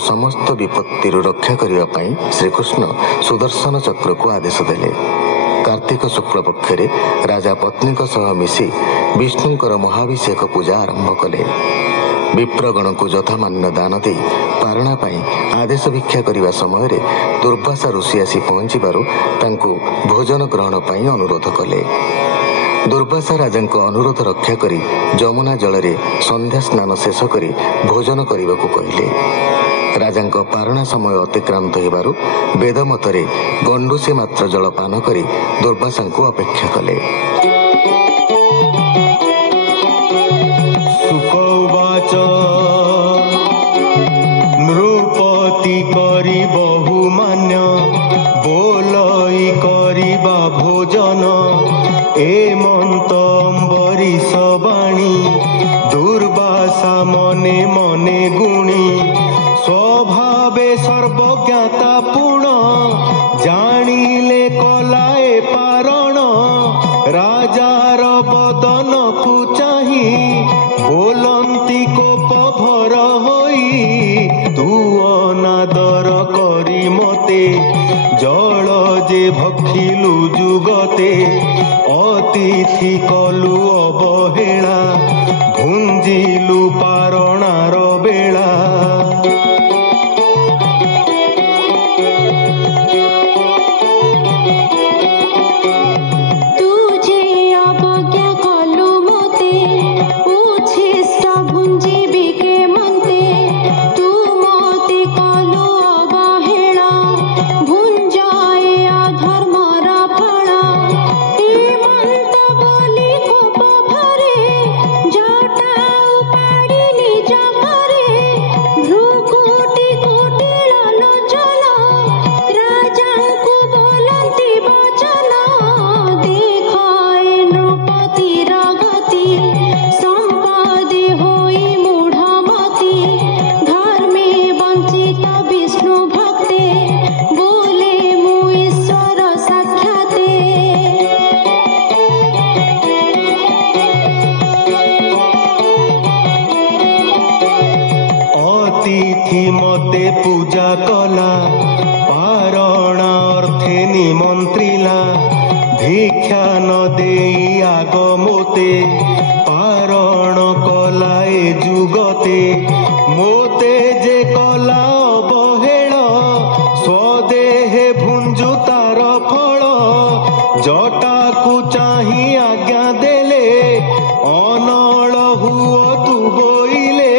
समस्त विपत्ति रक्षा करने श्रीकृष्ण सुदर्शन चक्र को आदेश देले। कार्तिक शुक्ल पक्ष राजा पत्नी सह मिसी विष्णुंकर महाभिषेक पूजा आरंभ कले। विप्रगण को यथामान्य दान दे पारणा आदेश भिक्षा करने समय दुर्वासा ऋषि आसी पहुंचबारु तांको भोजन ग्रहण पर अनुरोध कले। दुर्वासा राजा अनुरोध रक्षा करी जमुना जल रे संध्या स्नान शेष करी भोजन करने को कहले। राजा पारणा समय अतिक्रांत होबारु वेद मतरे गंडुसी मात्र जलपान करी दुर्वासा को अपेक्षा कले। नृपति करी बहुमान्य बोलई करिबा भोजन एमंत अम्बरीश बाणी दुर्वासा मने मने गुणी स्वभावे सर्वज्ञाता पूर्ण जानिले कलाए पारण राजार बदन को चाही बोलंती कोप भर होई तू अनादर करी मते जल जे भक्षिलु जुगते अतिथि कलु अवहेला भुंजिलु पारणार बेला। मते पूजा कला पारणा अर्थे निमंत्रिला भिक्षा न देई आग मोते पारण कला ए जुगते मोते जे कला अवहेल स्वदेहे भुंजु तार फल जटा को चाही आज्ञा देले अनल हुओ तू बोइले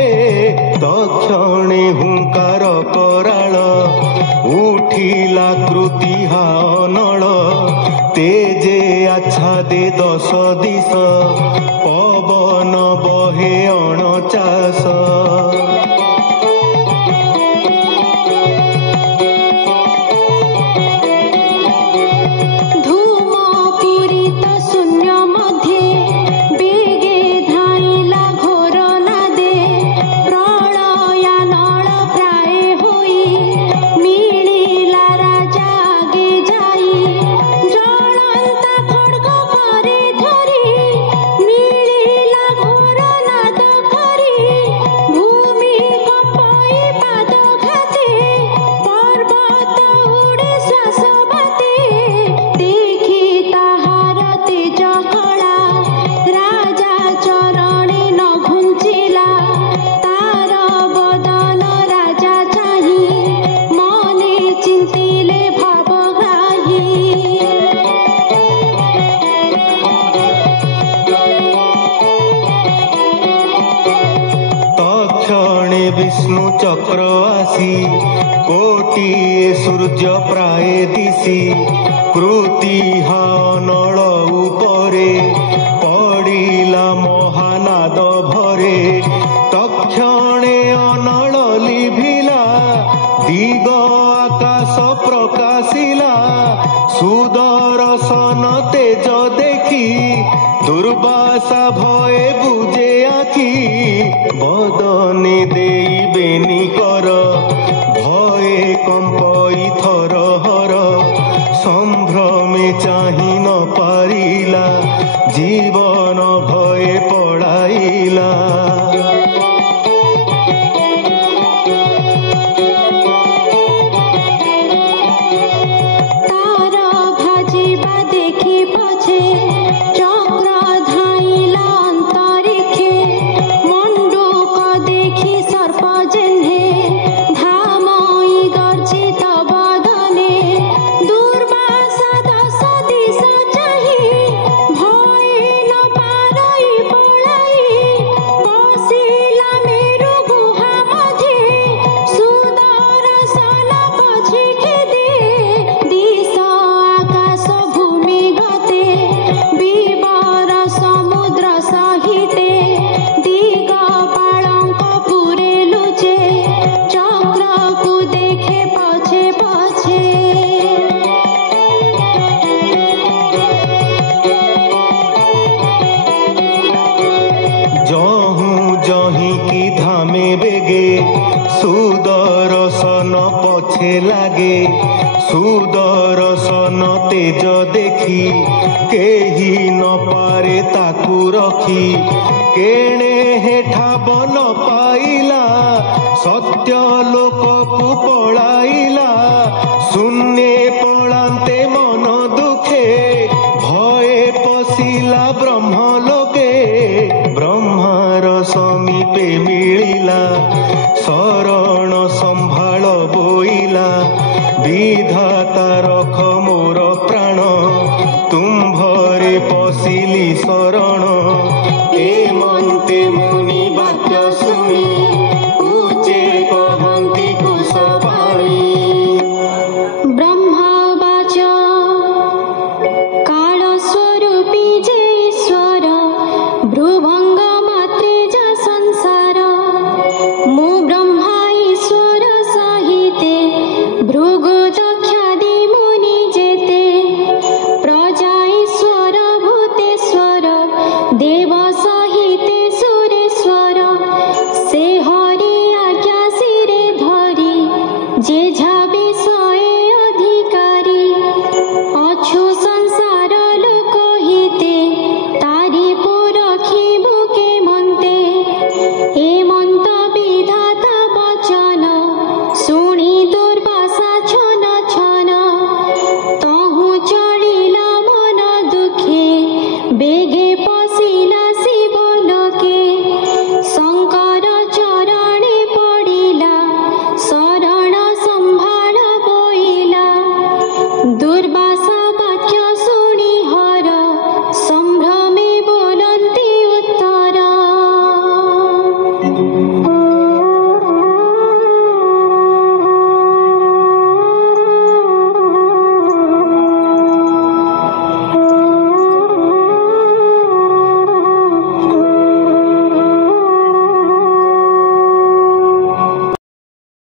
तक्षणे हुंकार कराल उठिला कृतिहा अनल तेजे आच्छादे दश दिश पवन बहे अणचाश। विष्णु चक्र आसी कोटि सूर्य प्राय दिशी कृतिहा अनल उपरे पड़िला महानाद भरे तक्षणे अनल लिभिला दिग आकाश प्रकाशिला सुदर्शन तेज देखी दुर्वासा भय बुझे आखि बदने देई बेनी कर भये कंपई थर हर संभ्रमे चाही न पारिला जीवन भये पड़ाइला। ସୁଦର୍ଶନ ପଛେ ଲାଗେ ସୁଦର୍ଶନ ତେଜ ଦେଖି କେହି ନ ପାରେ ତାକୁ ରଖି କେଣେ ହେଠା ବନ ପାଇଲା ସତ୍ୟ ଲୋକକୁ ପଳାଇଲା ଶୂନ୍ୟେ ପଳାନ୍ତେ ମନ ଦୁଃଖେ ଭଏ ପଶିଲା ବ୍ରହ୍ମ ଲୋକେ ବ୍ରହ୍ମାର ସମୀପେ ମିଳିଲା ଶରଣ ସମ୍ଭାଳ ବୋଇଲା ବିଧାତା ରଖ ମୋର ପ୍ରାଣ ତୁମ୍ଭରେ ପଶିଲି ଶରଣ ଏ ମନ୍ତେ ମୁନି ବାକ୍ୟ ଶୁଣି